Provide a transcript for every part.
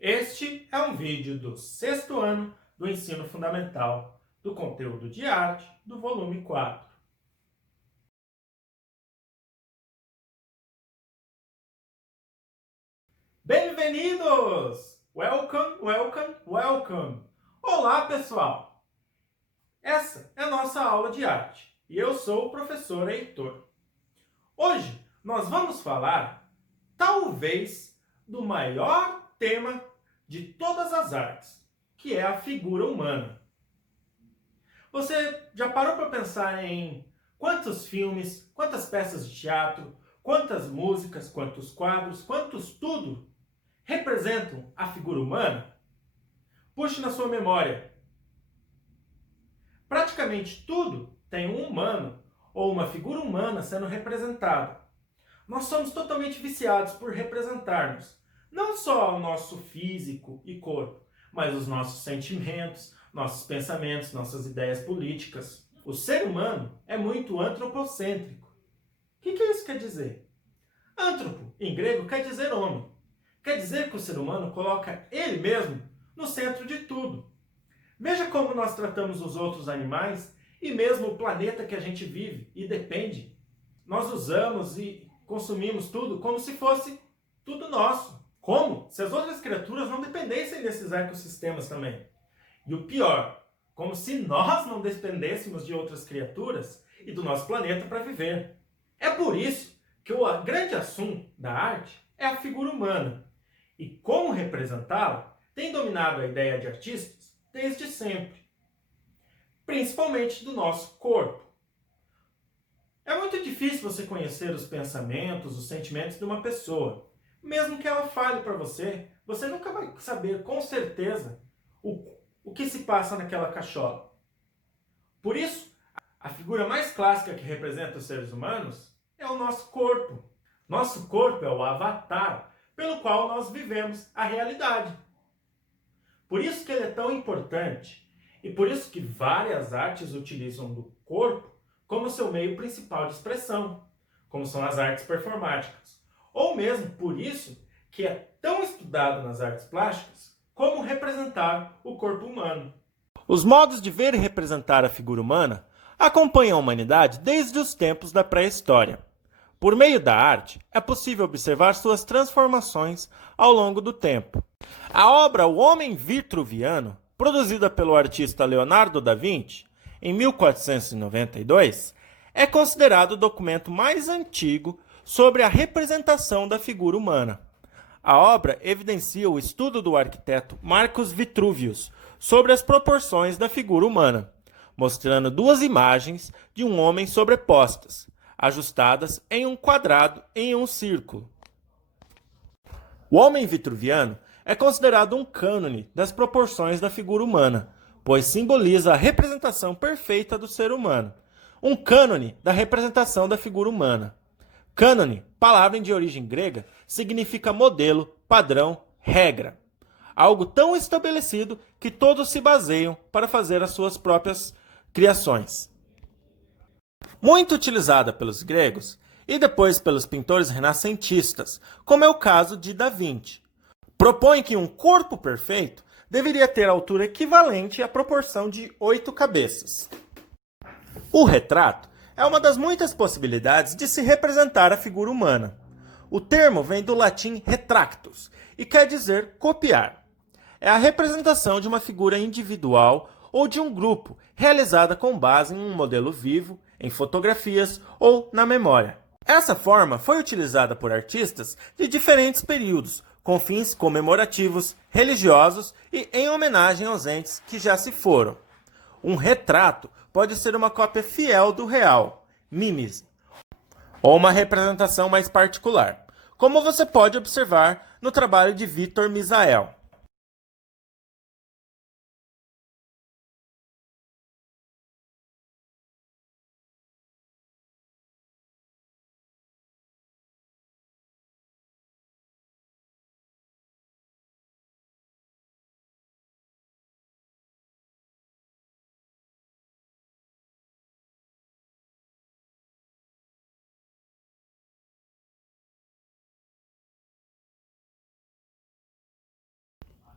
Este é um vídeo do sexto ano do Ensino Fundamental do conteúdo de arte do volume 4. Bem-vindos! Welcome, welcome, welcome! Olá, pessoal! Essa é a nossa aula de arte e eu sou o professor Heitor. Hoje nós vamos falar, talvez, do maior tema de todas as artes, que é a figura humana. Você já parou para pensar em quantos filmes, quantas peças de teatro, quantas músicas, quantos quadros, quantos tudo representam a figura humana? Puxe na sua memória. Praticamente tudo tem um humano ou uma figura humana sendo representada. Nós somos totalmente viciados por representarmos não só o nosso físico e corpo, mas os nossos sentimentos, nossos pensamentos, nossas ideias políticas. O ser humano é muito antropocêntrico. O que isso quer dizer? Antropo, em grego, quer dizer homem. Quer dizer que o ser humano coloca ele mesmo no centro de tudo. Veja como nós tratamos os outros animais e mesmo o planeta que a gente vive e depende. Nós usamos e consumimos tudo como se fosse tudo nosso. Como se as outras criaturas não dependessem desses ecossistemas também. E o pior, como se nós não dependêssemos de outras criaturas e do nosso planeta para viver. É por isso que o grande assunto da arte é a figura humana. E como representá-la tem dominado a ideia de artistas desde sempre. Principalmente do nosso corpo. É muito difícil você conhecer os pensamentos, os sentimentos de uma pessoa. Mesmo que ela fale para você, você nunca vai saber com certeza o que se passa naquela cachola. Por isso, a figura mais clássica que representa os seres humanos é o nosso corpo. Nosso corpo é o avatar pelo qual nós vivemos a realidade. Por isso que ele é tão importante e por isso que várias artes utilizam do corpo como seu meio principal de expressão, como são as artes performáticas. Ou mesmo por isso que é tão estudado nas artes plásticas como representar o corpo humano. Os modos de ver e representar a figura humana acompanham a humanidade desde os tempos da pré-história. Por meio da arte, é possível observar suas transformações ao longo do tempo. A obra O Homem Vitruviano, produzida pelo artista Leonardo da Vinci, em 1492, é considerado o documento mais antigo sobre a representação da figura humana. A obra evidencia o estudo do arquiteto Marcus Vitruvius sobre as proporções da figura humana, mostrando duas imagens de um homem sobrepostas, ajustadas em um quadrado e em um círculo. O Homem Vitruviano é considerado um cânone das proporções da figura humana, pois simboliza a representação perfeita do ser humano. Um cânone da representação da figura humana. Cânone, palavra de origem grega, significa modelo, padrão, regra. Algo tão estabelecido que todos se baseiam para fazer as suas próprias criações. Muito utilizada pelos gregos e depois pelos pintores renascentistas, como é o caso de Da Vinci. Propõe que um corpo perfeito deveria ter altura equivalente à proporção de 8 cabeças. O retrato é uma das muitas possibilidades de se representar a figura humana. O termo vem do latim retractus e quer dizer copiar. É a representação de uma figura individual ou de um grupo, realizada com base em um modelo vivo, em fotografias ou na memória. Essa forma foi utilizada por artistas de diferentes períodos, com fins comemorativos, religiosos e em homenagem aos entes que já se foram. Um retrato pode ser uma cópia fiel do real, mimesis, ou uma representação mais particular, como você pode observar no trabalho de Victor Misael.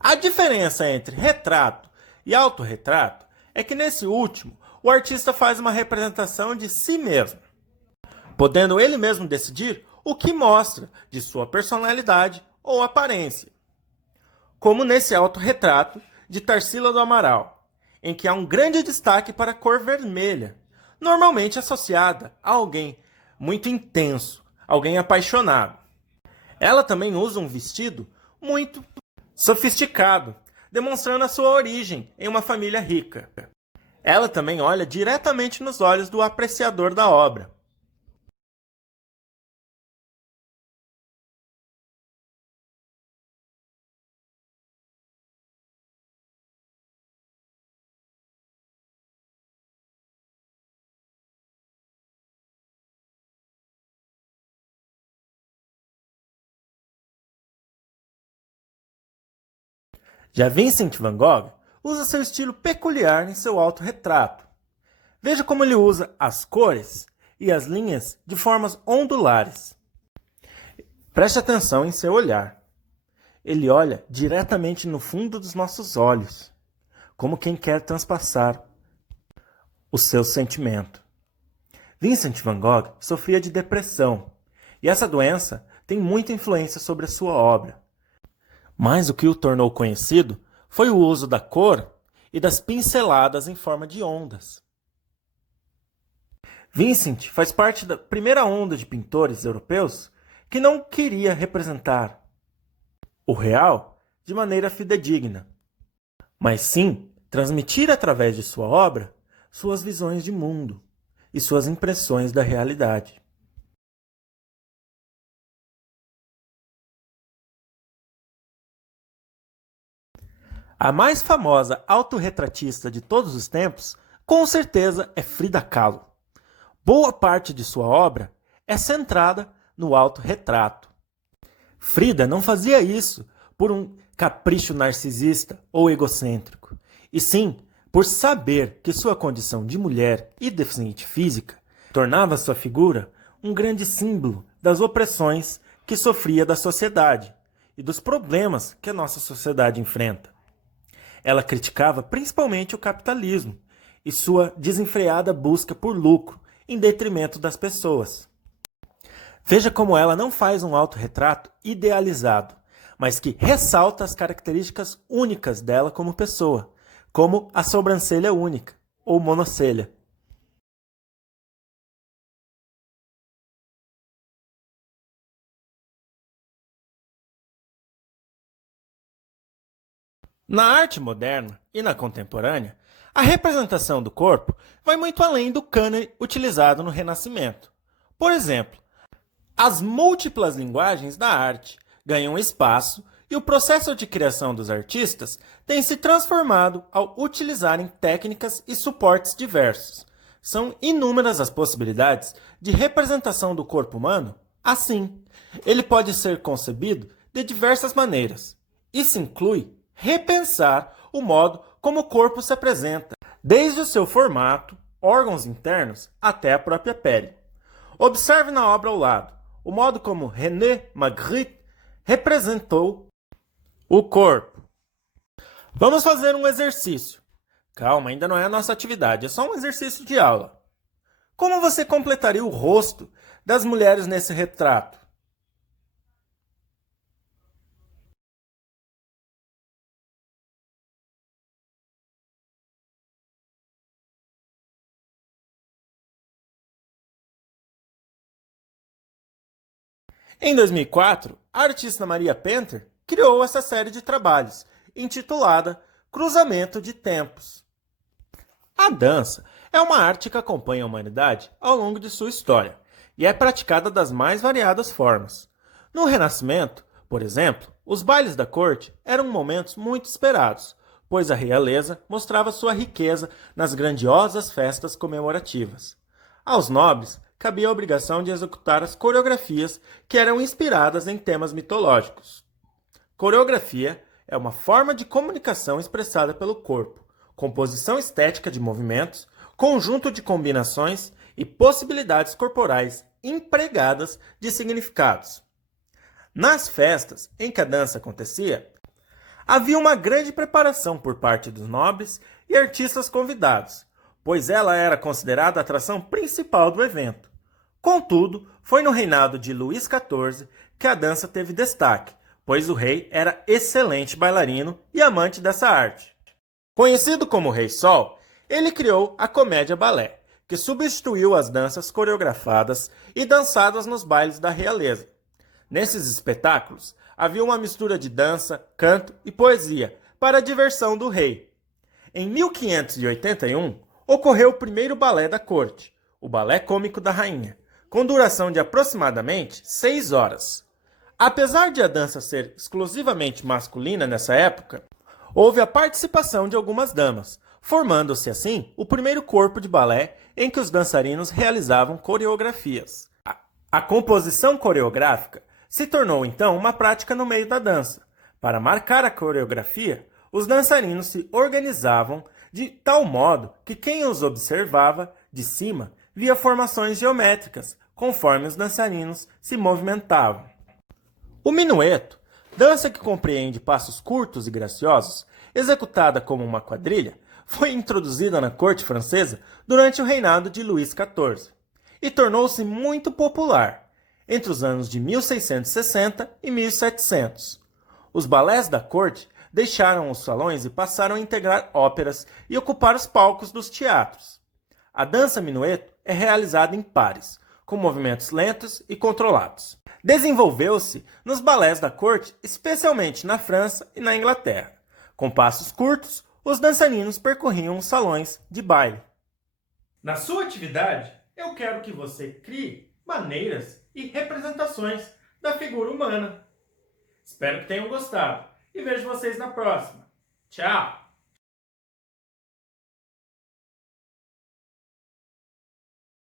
A diferença entre retrato e autorretrato é que nesse último, o artista faz uma representação de si mesmo, podendo ele mesmo decidir o que mostra de sua personalidade ou aparência. Como nesse autorretrato de Tarsila do Amaral, em que há um grande destaque para a cor vermelha, normalmente associada a alguém muito intenso, alguém apaixonado. Ela também usa um vestido muito sofisticado, demonstrando a sua origem em uma família rica. Ela também olha diretamente nos olhos do apreciador da obra. Já Vincent van Gogh usa seu estilo peculiar em seu autorretrato. Veja como ele usa as cores e as linhas de formas ondulares. Preste atenção em seu olhar. Ele olha diretamente no fundo dos nossos olhos, como quem quer transpassar o seu sentimento. Vincent van Gogh sofria de depressão, e essa doença tem muita influência sobre a sua obra. Mas o que o tornou conhecido foi o uso da cor e das pinceladas em forma de ondas. Vincent faz parte da primeira onda de pintores europeus que não queria representar o real de maneira fidedigna, mas sim transmitir através de sua obra suas visões de mundo e suas impressões da realidade. A mais famosa autorretratista de todos os tempos, com certeza, é Frida Kahlo. Boa parte de sua obra é centrada no autorretrato. Frida não fazia isso por um capricho narcisista ou egocêntrico, e sim por saber que sua condição de mulher e deficiente física tornava sua figura um grande símbolo das opressões que sofria da sociedade e dos problemas que a nossa sociedade enfrenta. Ela criticava principalmente o capitalismo e sua desenfreada busca por lucro em detrimento das pessoas. Veja como ela não faz um autorretrato idealizado, mas que ressalta as características únicas dela como pessoa, como a sobrancelha única, ou monocelha. Na arte moderna e na contemporânea, a representação do corpo vai muito além do cânone utilizado no Renascimento. Por exemplo, as múltiplas linguagens da arte ganham espaço e o processo de criação dos artistas tem se transformado ao utilizarem técnicas e suportes diversos. São inúmeras as possibilidades de representação do corpo humano assim. Ele pode ser concebido de diversas maneiras. Isso inclui repensar o modo como o corpo se apresenta, desde o seu formato, órgãos internos, até a própria pele. Observe na obra ao lado o modo como René Magritte representou o corpo. Vamos fazer um exercício. Calma, ainda não é a nossa atividade, é só um exercício de aula. Como você completaria o rosto das mulheres nesse retrato? Em 2004, a artista Maria Penter criou essa série de trabalhos, intitulada Cruzamento de Tempos. A dança é uma arte que acompanha a humanidade ao longo de sua história e é praticada das mais variadas formas. No Renascimento, por exemplo, os bailes da corte eram momentos muito esperados, pois a realeza mostrava sua riqueza nas grandiosas festas comemorativas. Aos nobres cabia a obrigação de executar as coreografias que eram inspiradas em temas mitológicos. Coreografia é uma forma de comunicação expressada pelo corpo, composição estética de movimentos, conjunto de combinações e possibilidades corporais empregadas de significados. Nas festas em que a dança acontecia, Havia uma grande preparação por parte dos nobres e artistas convidados, pois ela era considerada a atração principal do evento. Contudo, foi no reinado de Luís XIV que a dança teve destaque, pois o rei era excelente bailarino e amante dessa arte. Conhecido como Rei Sol, ele criou a comédia-balé, que substituiu as danças coreografadas e dançadas nos bailes da realeza. Nesses espetáculos, havia uma mistura de dança, canto e poesia para a diversão do rei. Em 1581, ocorreu o primeiro balé da corte, o Balé Cômico da Rainha, com duração de aproximadamente 6 horas. Apesar de a dança ser exclusivamente masculina nessa época, houve a participação de algumas damas, formando-se assim o primeiro corpo de balé em que os dançarinos realizavam coreografias. A composição coreográfica se tornou então uma prática no meio da dança. Para marcar a coreografia, os dançarinos se organizavam de tal modo que quem os observava de cima via formações geométricas conforme os dançarinos se movimentavam. O minueto, dança que compreende passos curtos e graciosos, executada como uma quadrilha, foi introduzida na corte francesa durante o reinado de Luís XIV e tornou-se muito popular entre os anos de 1660 e 1700. Os balés da corte deixaram os salões e passaram a integrar óperas e ocupar os palcos dos teatros. A dança minueto é realizada em pares, com movimentos lentos e controlados. Desenvolveu-se nos balés da corte, especialmente na França e na Inglaterra. Com passos curtos, os dançarinos percorriam os salões de baile. Na sua atividade, eu quero que você crie maneiras e representações da figura humana. Espero que tenham gostado e vejo vocês na próxima. Tchau!